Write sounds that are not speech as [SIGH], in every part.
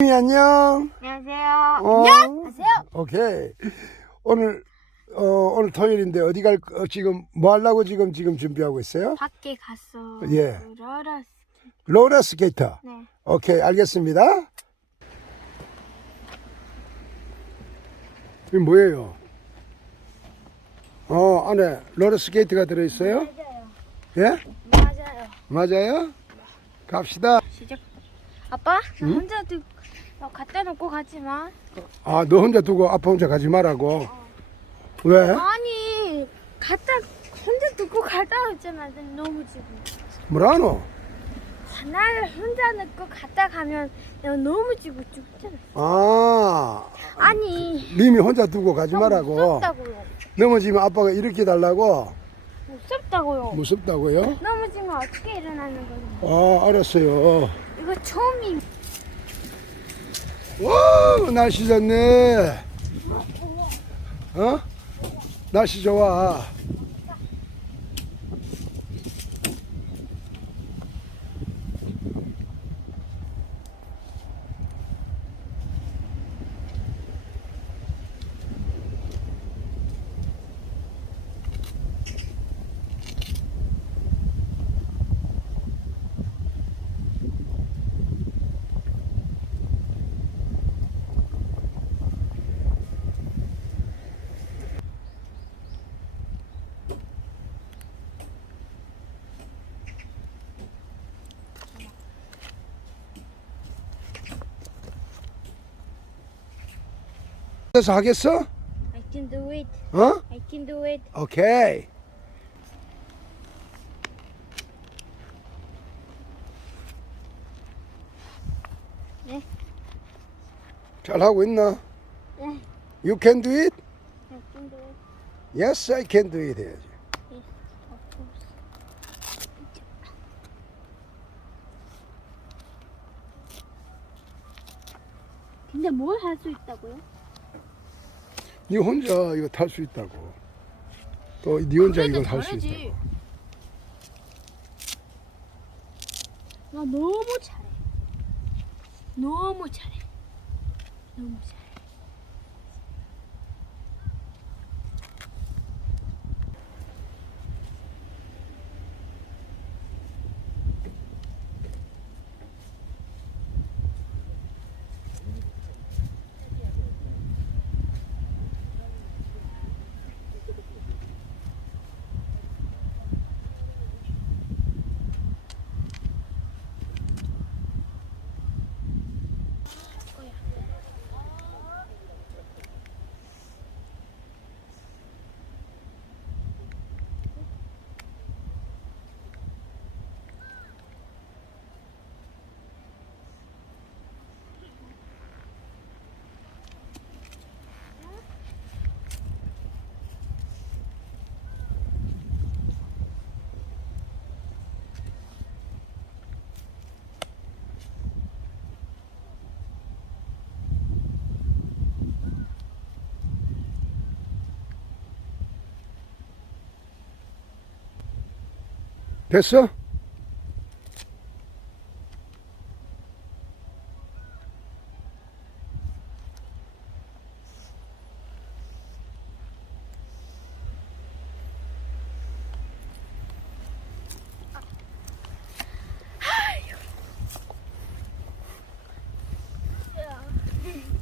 미 안녕. 안녕하세요. 어, 안녕하세요. 오케이. 오늘 어, 오늘 토요일인데 어디 갈 어, 지금 뭐 하려고 지금 지금 준비하고 있어요? 밖에 갔어. 예. 러러. 롤러 스케이터. 네. 오케이, 알겠습니다. 이게 뭐예요? 어, 안에 롤러 스케이트가 들어 있어요? 맞아요. 예? 맞아요. 맞아요? 갑시다. 시작. 아빠, 나 혼자 두, 너 갖다 놓고 가지 마. 아, 너 혼자 두고 아빠 혼자 가지 말라고. 왜? 아니, 갖다 혼자 두고 가다 했잖아. 난 너무 지금. 뭐라노? 나를 혼자 놓고 갔다 가면 내가 너무 지고 죽잖아. 아, 아니, 님이 혼자 두고 가지 말라고. 무섭다고요. 넘어지면 아빠가 이렇게 달라고. 무섭다고요. 무섭다고요? 넘어지면 어떻게 일어나는 거예요? 아, 알았어요. 이거 처음이. 와, 날씨 좋네. 어? 날씨 좋아. 그래서 하겠어? I can do it. 어? I can do it. 오케이. 네. 잘하고 있나? 네. You can do it? I can do it. Yes, I can do it 해야지. Yes, of course. 근데 뭘 할 수 있다고요? 네 혼자 이거 탈 수 있다고. 또 네 혼자 이걸 할수 있다고. 나 너무 잘해. 너무 잘해. 너무 잘해. 됐어?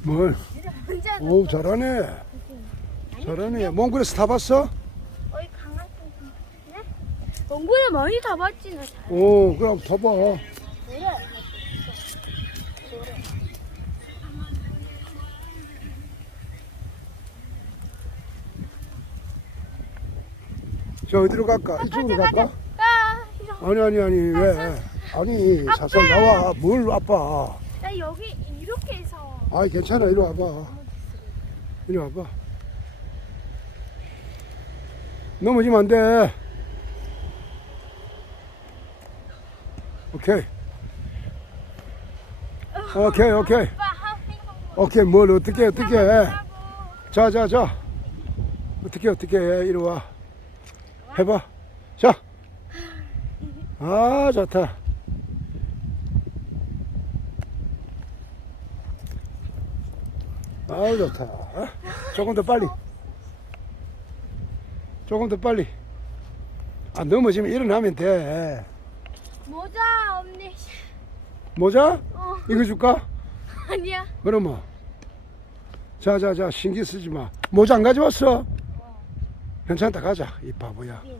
뭘? 오, 잘하네. 잘하네. 몽골에서 타봤어? 어이 강아지. 네? 몽골에 많이 타봤지 나 잘. 오, 그럼. 노래. 저 어디로 갈까? 이쪽으로 가자, 갈까? 아, 아니, 아니, 아니, 왜? 아니, 사설 나와. 뭘 아빠. 나 여기 이렇게 해서 아이, 괜찮아. 이리 와봐. 이리 와봐. 넘어지면 안 돼. 오케이. 오케이, 오케이. 오케이, 뭘 어떻게, 어떻게 자, 자, 자. 어떻게, 어떻게 해. 이리 와. 해봐. 자. 아, 좋다. 아우 좋다. 어? 조금 더 빨리. 조금 더 빨리. 아 넘어지면 일어나면 돼. 모자 없니? 모자? 어 이거 줄까? [LAUGHS] 아니야. 그러면. 자 자 자 신경 쓰지 마. 모자 안 가져왔어? 괜찮다 가자 이 바보야. 빈.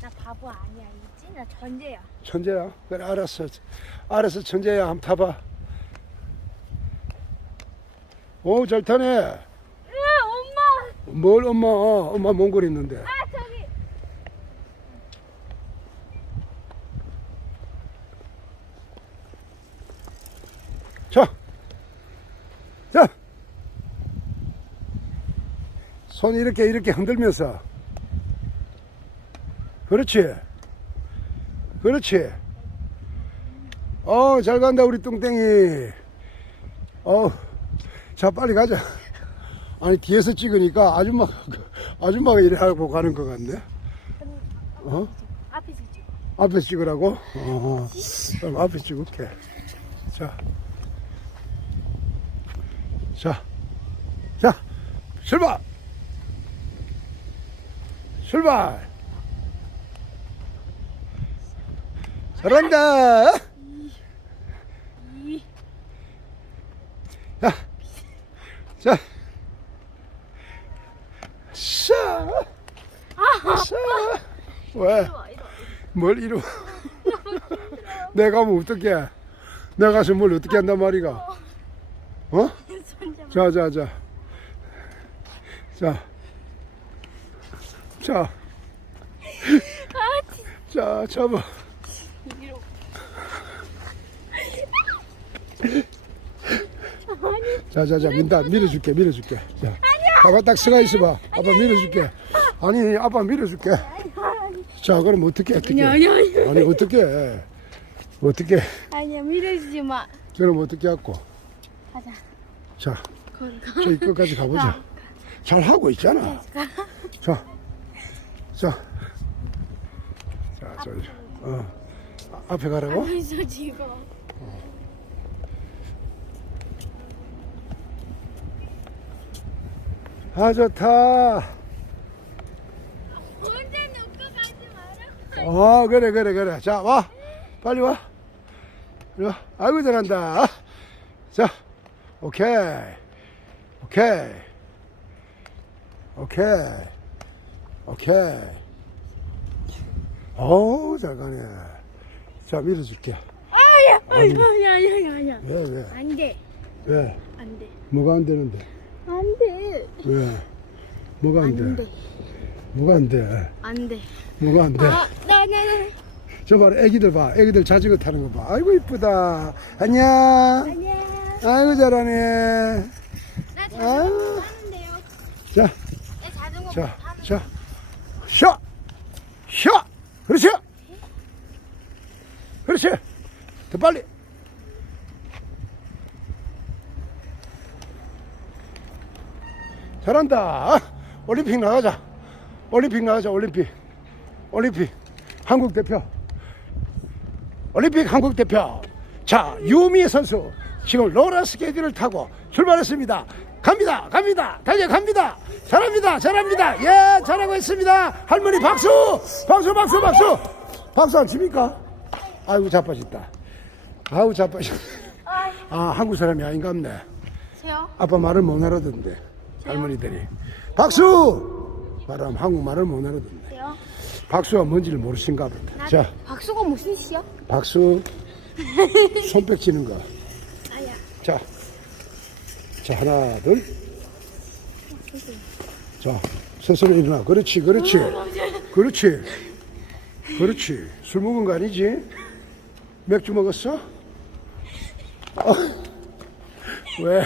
나 바보 아니야 있지? 나 전제야. 천재야. 그래 알았어. 알았어 천재야 한번 타봐. 오 잘 타네. 으 엄마. 뭘 엄마 엄마 몽골 있는데. 아 저기. 자, 자, 손 이렇게 이렇게 흔들면서, 그렇지, 그렇지. 어, 잘 간다 우리 뚱땡이. 어, 자 빨리 가자. 아니 뒤에서 찍으니까 아줌마 아줌마가 이래하고 가는 것 같네. 어? 앞에서 찍어. 앞에 찍으라고? 어, 그럼 앞에 찍을게. 자. 자. 자. 출발! 출발! 잘한다! 이. 자. 자. 샤! 샤! 왜? 뭘 이러? 내가 하면 어떡해? 내가 가서 뭘 어떻게 한단 말이가? 어? 자, 자, 자. 자. 자, 아 진짜. 자, 잡아. 이리. 자, 자, 자, 민다. 밀어줄게, 밀어줄게. 자. 아빠 딱 서가 있어봐. 아빠 밀어줄게. 아니, 아빠 밀어줄게. 자, 그럼 어떻게, 어떻게. 아니야 아니야. 아니, 어떻게. 어떻게. 아니야 밀어주지 마. 그럼 어떻게 하고. 가자. 자, 가. 저기 끝까지 가보자. 잘 하고 있잖아. 자, 자, 자, 저, 어, 아, 앞에 가라고? 찍어. 아 좋다. 혼자 놓고 가지 마라. 어, 그래, 그래, 그래. 자, 와, 빨리 와. 이리 와. 아이고 잘한다. 자, 오케이, 오케이, 오케이, 오케이. 어우 잘 가네. 자, 밀어줄게. 아야 아니. 아야 아야 아야. 왜, 왜, 안 돼. 왜? 안 돼. 뭐가 안 되는데? 안 돼. 왜? 뭐가 안안 돼? 돼. 뭐가 안 돼? 안 돼. 뭐가 안 돼? 아, 나, 나, 나. 저 봐라, 애기들 봐. 애기들 자전거 타는 거 봐. 아이고, 이쁘다. 안녕. 아니야. 아이고, 잘하네. 나 아. 자전거 타는데요. 자, 내 자. 자. 샤! 샤! 그렇지! 그렇지! 더 빨리! 잘한다. 올림픽 나가자. 올림픽 나가자, 올림픽. 올림픽. 한국 대표. 올림픽 한국 대표. 자, 유미 선수. 지금 롤러스케이트를 타고 출발했습니다. 갑니다, 갑니다, 달려갑니다. 잘합니다, 잘합니다. 예, 잘하고 있습니다. 할머니 박수! 박수, 박수, 박수! 박수 안 칩니까? 아이고, 자빠졌다. 아우, 자빠졌다. 아, 아, 한국 사람이 아닌갑네. 세요. 아빠 말을 못 알아듣는데, 할머니들이. 박수! 말하면 한국말을 못 알아듣네. 세요. 박수가 뭔지를 모르신가 보다. 나 자, 박수가 무슨 시야? 박수. [LAUGHS] 손뼉 치는 거. 아야. 자, 자 하나 둘. 자 스스로 일어나. 그렇지, 그렇지, 그렇지, 그렇지. 술 먹은 거 아니지? 맥주 먹었어? 어. 왜?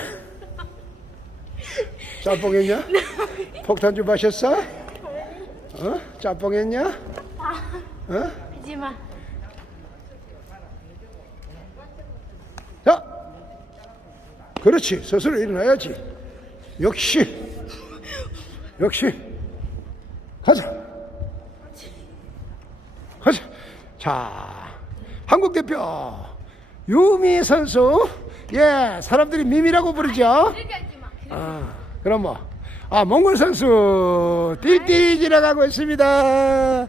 짬뽕 했냐? 폭탄주 마셨어? 어? 짬뽕 했냐? 어? 하지마. 그렇지. 스스로 일어나야지. 역시, 역시. 가자. 가자. 자, 한국 대표 유미 선수 예, 사람들이 밈이라고 부르죠. 아, 그럼 뭐. 아, 몽골 선수 띨띨이 지나가고 있습니다.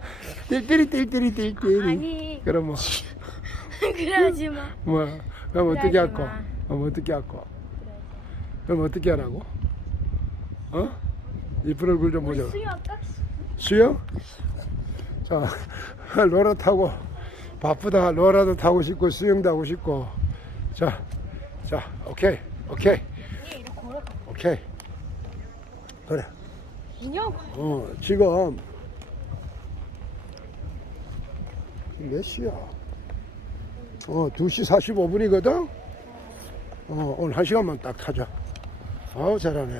띨띨이 띨띨이 띨띨이. 그럼 뭐, [LAUGHS] 그러지 마. 뭐, 그럼 어떻게? 마. 그럼 어떻게 할거? 그럼 어떻게 하라고? 어? 이쁜 얼굴 좀 보자. 수영? 자, [LAUGHS] 로라 타고 바쁘다. 로라도 타고 싶고 수영도 하고 싶고. 자, 자, 오케이, 오케이. 오케이. 그래. 인형. 어, 지금 몇 시야? 어, 2시 45분이거든? 어, 오늘 한 시간만 딱 타자. 아우, 잘하네.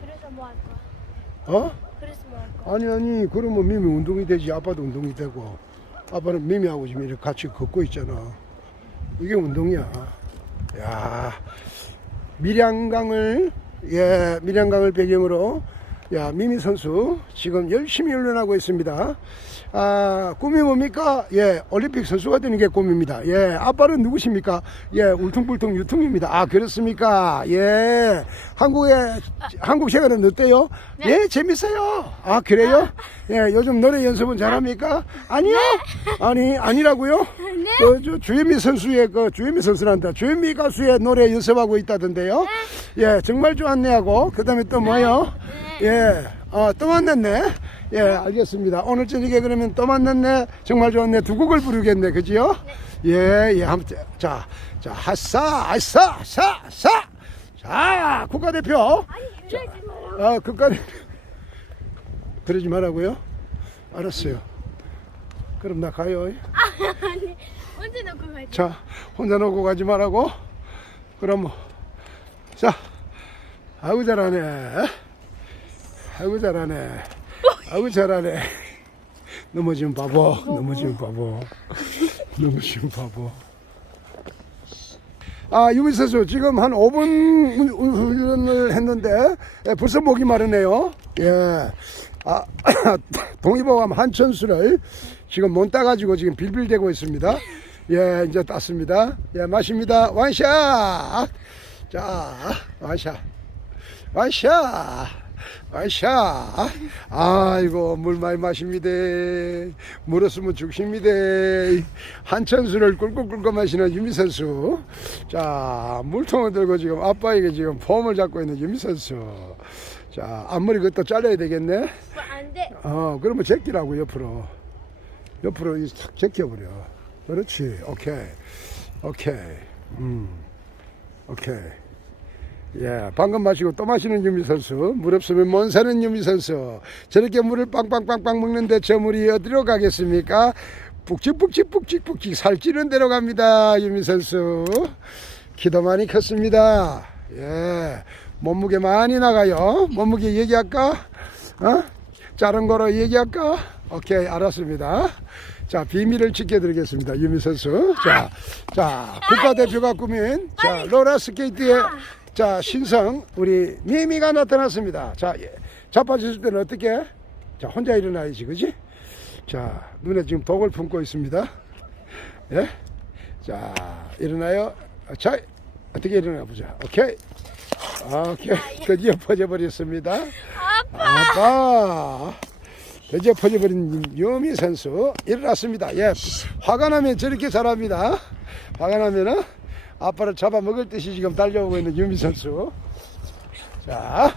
그래서 뭐 할 거야? 어? 그래서 뭐 할 거야? 아니, 아니, 그러면 미미 운동이 되지. 아빠도 운동이 되고. 아빠는 미미하고 지금 이렇게 같이 걷고 있잖아. 이게 운동이야. 야 밀양강을, 예, 밀양강을 배경으로, 야, 미미 선수 지금 열심히 훈련하고 있습니다. 아, 꿈이 뭡니까? 예, 올림픽 선수가 되는 게 꿈입니다. 예, 아빠는 누구십니까? 예, 울퉁불퉁 유퉁입니다. 아, 그렇습니까? 예, 한국에, 한국 생활은 어때요? 예, 재밌어요. 아, 그래요? 예, 요즘 노래 연습은 잘합니까? 아니요? 아니, 아니라고요? 그, 저, 주현미 선수의, 그, 주현미 선수란다. 주현미 가수의 노래 연습하고 있다던데요? 예, 정말 좋았네 하고, 그 다음에 또 뭐요? 예, 어, 또 만났네. 예, 알겠습니다. 오늘 저녁에 그러면 또 만났네. 정말 좋았네. 두 곡을 부르겠네. 그지요? 예, 예, 아무튼, 자, 자, 하싸, 아싸, 사, 사. 자, 국가대표. 아, 국가대표. 그러지 말라고요? 알았어요. 그럼 나 가요. 아니 언제 놓고 가지? 자, 혼자 놓고 가지 말라고. 그럼 뭐. 자, 아우 잘하네. 아우 잘하네. 아우 잘하네. [LAUGHS] 넘어지면 바보. 넘어지면 바보. 넘어지면 바보. 아, 유미 선수 지금 한 5분 훈련을 했는데 예, 벌써 목이 마르네요. 예. 아, [COUGHS] 동의보감 한천수를 지금 못 따가지고 지금 빌빌대고 있습니다. 예, 이제 땄습니다. 예, 마십니다. 완샷! 자, 완샷. 완샷! 완샷! 아이고, 물 많이 마십니다. 물 없으면 죽습니다. 한천수를 꿀꿀 꿀꿀 마시는 유미 선수. 자, 물통을 들고 지금 아빠에게 지금 폼을 잡고 있는 유미 선수. 자, 앞머리 그것도 잘라야 되겠네. 뭐안 돼. 어, 그러면 제끼라고 옆으로. 옆으로 이탁 제껴버려. 그렇지. 오케이. 오케이. 음. 오케이. 예, 방금 마시고 또 마시는 유미 선수. 물 없으면 못 사는 유미 선수. 저렇게 물을 빵빵빵빵 먹는데 저 물이 어디로 가겠습니까? 푹직푹직푹직푹직 살찌는 데로 갑니다. 유미 선수. 키도 많이 컸습니다. 예. 몸무게 많이 나가요. 몸무게 얘기할까? 어? 자른 거로 얘기할까? 오케이, 알았습니다. 자, 비밀을 지켜드리겠습니다. 유미 선수. 자, 자, 국가대표가 꾸민, 자, 롤러스케이트의, 자, 신성, 우리 미미가 나타났습니다. 자, 예, 자빠졌을 때는 어떻게? 자, 혼자 일어나야지, 그지? 자, 눈에 지금 독을 품고 있습니다. 예? 자, 일어나요. 자, 어떻게 일어나 보자. 오케이. 오케이. 드디어 퍼져버렸습니다. 아빠. 드디어 퍼져버린 유미 선수 일어났습니다. 예, 화가 나면 저렇게 잘합니다. 화가 나면은 아빠를 잡아먹을 듯이 지금 달려오고 있는 유미 선수. 자,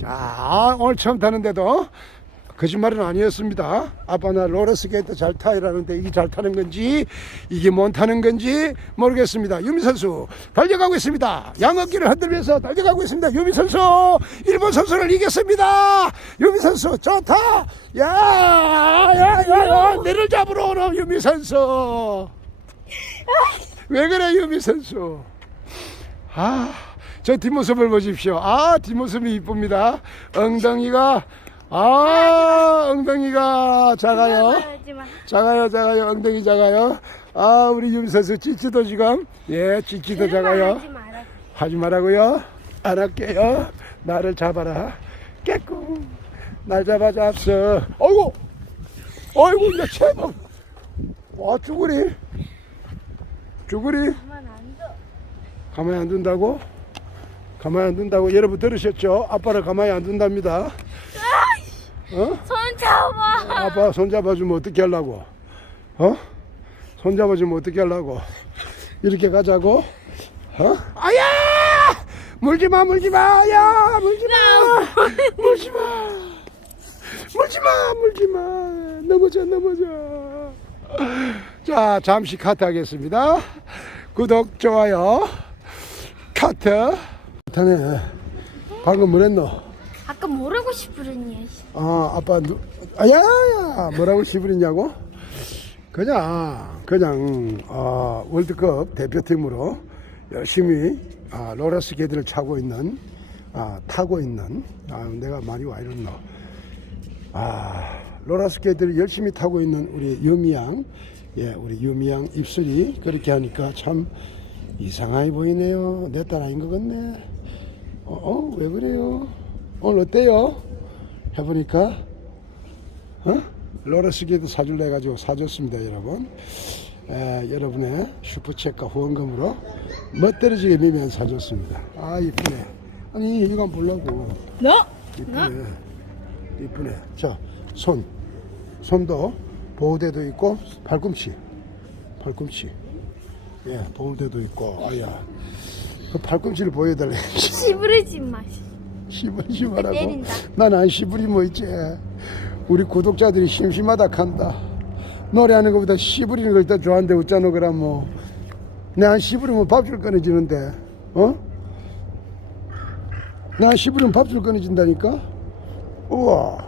자 오늘 처음 타는데도 거짓말은 아니었습니다. 아빠 나 롤러스케이트 잘 타 이라는데 이게 잘 타는 건지 이게 못 타는 건지 모르겠습니다. 유미 선수 달려가고 있습니다. 양어깨를 흔들면서 달려가고 있습니다. 유미 선수 일본 선수를 이겼습니다. 유미 선수 좋다. 야야야야 내를 잡으러 오는 유미 선수. [LAUGHS] 왜 그래 유미 선수? 아, 저 뒷모습을 보십시오. 아, 뒷모습이 이쁩니다. 엉덩이가, 아, 엉덩이가 작아요. 작아요, 작아요. 엉덩이 작아요. 아, 우리 유미 선수 찌찌도 지금, 예, 찌찌도 작아요. 하지 마라. 하지 말라고요. 안 할게요. 나를 잡아라. 깨꿍. 날 잡아 잡서. 어이구, 어이구, 이제 제법. 와, 쭈구리. 쭈구리? 가만 안 둬. 가만히 안 둔다고? 가만히 안 둔다고 여러분 들으셨죠? 아빠를 가만히 안 둔답니다. 어? 손 잡아. 아빠 손 잡아주면 어떻게 하려고? 어? 손 잡아주면 어떻게 하려고? 이렇게 가자고? 어? 아야! 물지 마, 물지 마, 야, 물지 마, 물지 마, 물지 마, 물지 마, 넘어져, 넘어져. 자, 잠시 카트 하겠습니다. 구독, 좋아요, 카트. 타네. 방금 뭐랬노? 아까 뭐라고 싶으랬니? 아, 아빠, 누, 아, 야, 야, 뭐라고 싶으랬냐고? 그냥, 그냥, 어, 월드컵 대표팀으로 열심히, 아, 롤러스케이트를 차고 있는, 아, 타고 있는, 아, 내가 많이 와 이랬노. 아, 롤러스케이트를 열심히 타고 있는 우리 유미양 예, 우리 유미양 입술이 그렇게 하니까 참 이상하게 보이네요. 내 딸 아닌 것 같네. 어, 어, 왜 그래요? 오늘 어때요? 해보니까, 어? 로라스기도 사줄래 해가지고 사줬습니다, 여러분. 에, 여러분의 슈퍼챗과 후원금으로 멋들어지게 미면 사줬습니다. 아, 이쁘네. 아니, 이건 보려고. 너? 이쁘네. 이쁘네. 자, 손. 손도 보호대도 있고 팔꿈치. 발꿈치. 예 보호대도 있고 아야. 그 발꿈치를 보여달래. [LAUGHS] 시부르지 마. 시부르지 마라고. 난 안 시부리뭐 있지 우리 구독자들이 심심하다 간다. 노래하는 것보다 시부리는 걸 더 좋아한데 웃자노 그라 뭐내안 시부리면 밥줄 꺼내지는데 어? 내안 시부리면 밥줄 꺼내진다니까? 우와.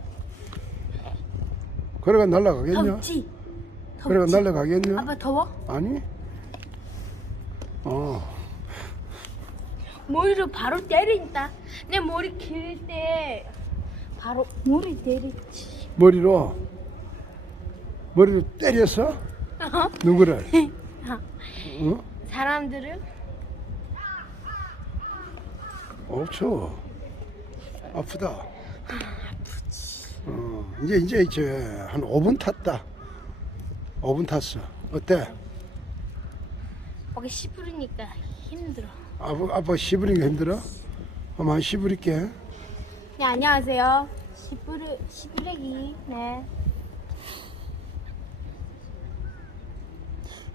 그래가 날라가겠냐? 덥지? 그래가 날라가겠냐? 아빠 더워? 아니? 어. 머리를 바로 때린다. 내 머리 기를 때 바로 머리 때리지. 머리로 머리로 때렸어? 누구를? [LAUGHS] 어? 사람들은 없죠. 아프다. 어, 이제 이제 이제 한 5분 탔다. 5분 탔어. 어때? 거기 씹으니까 힘들어. 아빠 아빠 시부리기 힘들어? 한번 시부릴게. 네 안녕하세요. 시부르 시부레기 네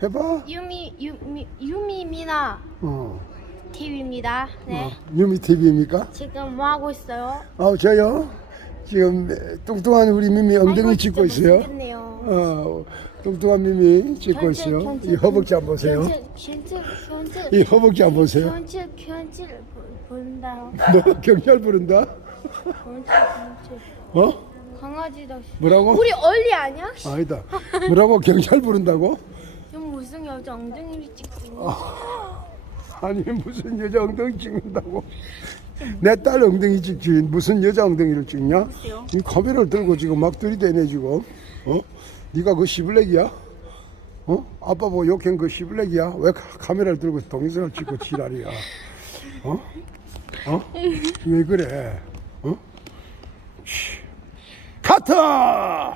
해봐. 유미 유미 유미미나 어. TV입니다. 네 어, 유미 TV입니까? 지금 뭐 하고 있어요? 아 저요. 지금 뚱뚱한 우리 미미 엉덩이 아이고, 찍고 진짜 있어요. 어, 뚱뚱한 미미 찍고 있어요. 이 허벅지 안 보세요? 견질 견질 이 허벅지 안 보세요? 견질 견질 본다. [LAUGHS] 뭐 경찰 부른다? 견질 견질 어? 강아지도. 뭐라고? 우리 얼리 아니야? 아니다. 뭐라고 경찰 부른다고? 좀 무슨 여자 엉덩이를 찍고. 아니 무슨 여자 엉덩이 찍는다고? 내 딸 엉덩이 찍지 무슨 여자 엉덩이를 찍냐? 이 카메라를 들고 지금 막 들이대네 지금. 어? 네가 그 시블랙이야? 어? 아빠 보고 욕한 그 시블랙이야? 왜 카- 카메라를 들고 동영상을 찍고 지랄이야? 어? 어? 왜 그래? 어? 씨. 카터!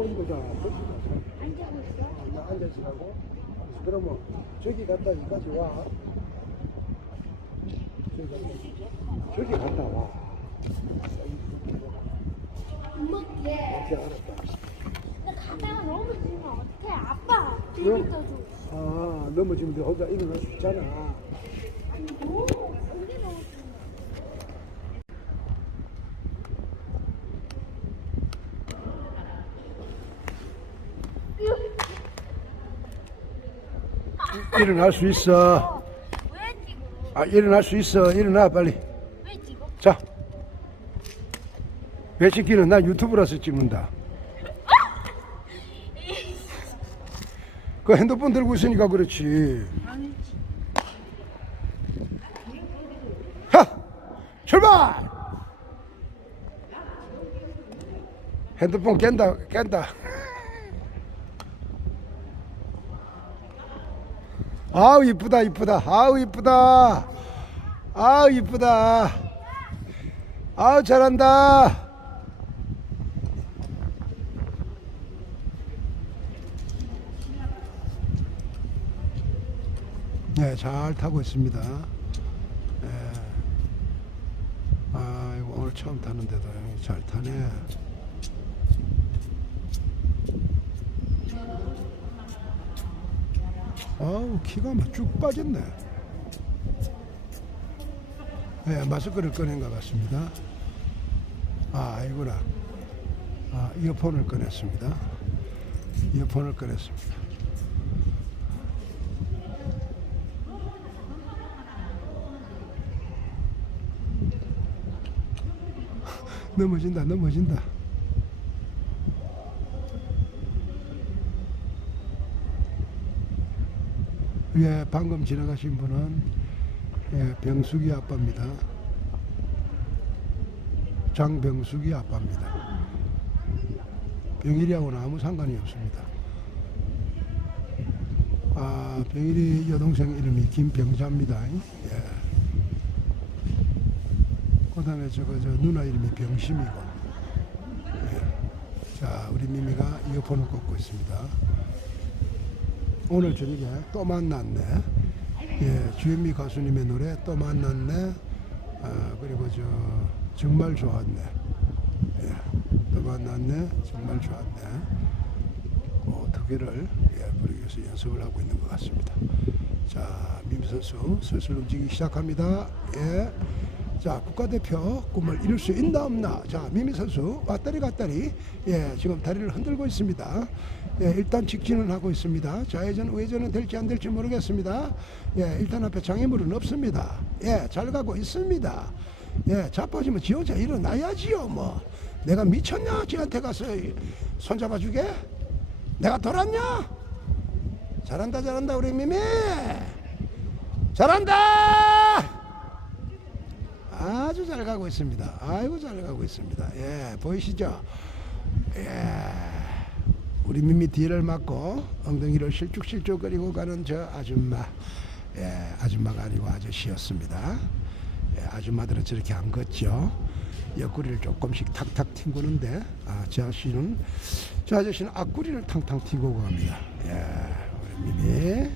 먹는 거다. 앉아고 있어. 나 앉아지라고? 그러면 저기 갔다 여기까지 와. 저기 갔다, 저기 갔다 와. 먹게. 오케이, 알았다. 근데 가다가 너무 지면 어떡해? 아빠 그럼. TV도 줘. 아, 넘어지면 돼. 혼자 일어날 수 있잖아. 일어날 수 있어. 아, 일어날 수 있어. 일어나, 빨리. 자. 왜 찍기는 나 유튜브라서 찍는다. 그 핸드폰 들고 있으니까 그렇지. 하! 출발! 핸드폰 깬다, 깬다. 아우, 이쁘다, 이쁘다. 아우, 이쁘다. 아우, 이쁘다. 아우, 잘한다. 네, 잘 타고 있습니다. 예. 아, 이거 오늘 처음 타는데도 잘 타네. 아우, 키가 막쭉 빠졌네. 예, 마스크를 꺼낸 것 같습니다. 아, 이구나. 아, 이어폰을 꺼냈습니다. 이어폰을 꺼냈습니다. [LAUGHS] 넘어진다, 넘어진다. 예, 방금 지나가신 분은 예, 병숙이 아빠입니다. 장병숙이 아빠입니다. 병일이하고는 아무 상관이 없습니다. 아, 병일이 여동생 이름이 김병자입니다. 예. 그 다음에 저거 저 누나 이름이 병심이고. 예. 자, 우리 미미가 이어폰을 꽂고 있습니다. 오늘 저녁에 또 만났네. 예, 주현미 가수님의 노래 또 만났네. 아, 그리고 저 정말 좋았네. 예, 또 만났네. 정말 좋았네. 그두 개를 예, 부르기 위해서 연습을 하고 있는 것 같습니다. 자, 미미 선수 슬슬 움직이기 시작합니다. 예. 자, 국가대표 꿈을 이룰 수 있나 없나? 자, 미미 선수 왔다리 갔다리 예, 지금 다리를 흔들고 있습니다. 예, 일단 직진은 하고 있습니다. 좌회전, 우회전은 될지 안 될지 모르겠습니다. 예, 일단 앞에 장애물은 없습니다. 예, 잘 가고 있습니다. 예, 자빠지면 지 혼자 일어나야지요, 뭐. 내가 미쳤냐? 지한테 가서 손잡아 주게? 내가 돌았냐? 잘한다, 잘한다, 우리 미미. 잘한다! 아주 잘 가고 있습니다. 아이고 잘 가고 있습니다. 예, 보이시죠? 예, 우리 미미 뒤를 맞고 엉덩이를 실쭉실쭉 거리고 가는 저 아줌마. 예, 아줌마가 아니고 아저씨였습니다. 예, 아줌마들은 저렇게 안 걷죠. 옆구리를 조금씩 탁탁 튕구는데 아, 저 아저씨는 저 아저씨는 앞구리를 탕탕 튕고 갑니다. 예, 우리 미미.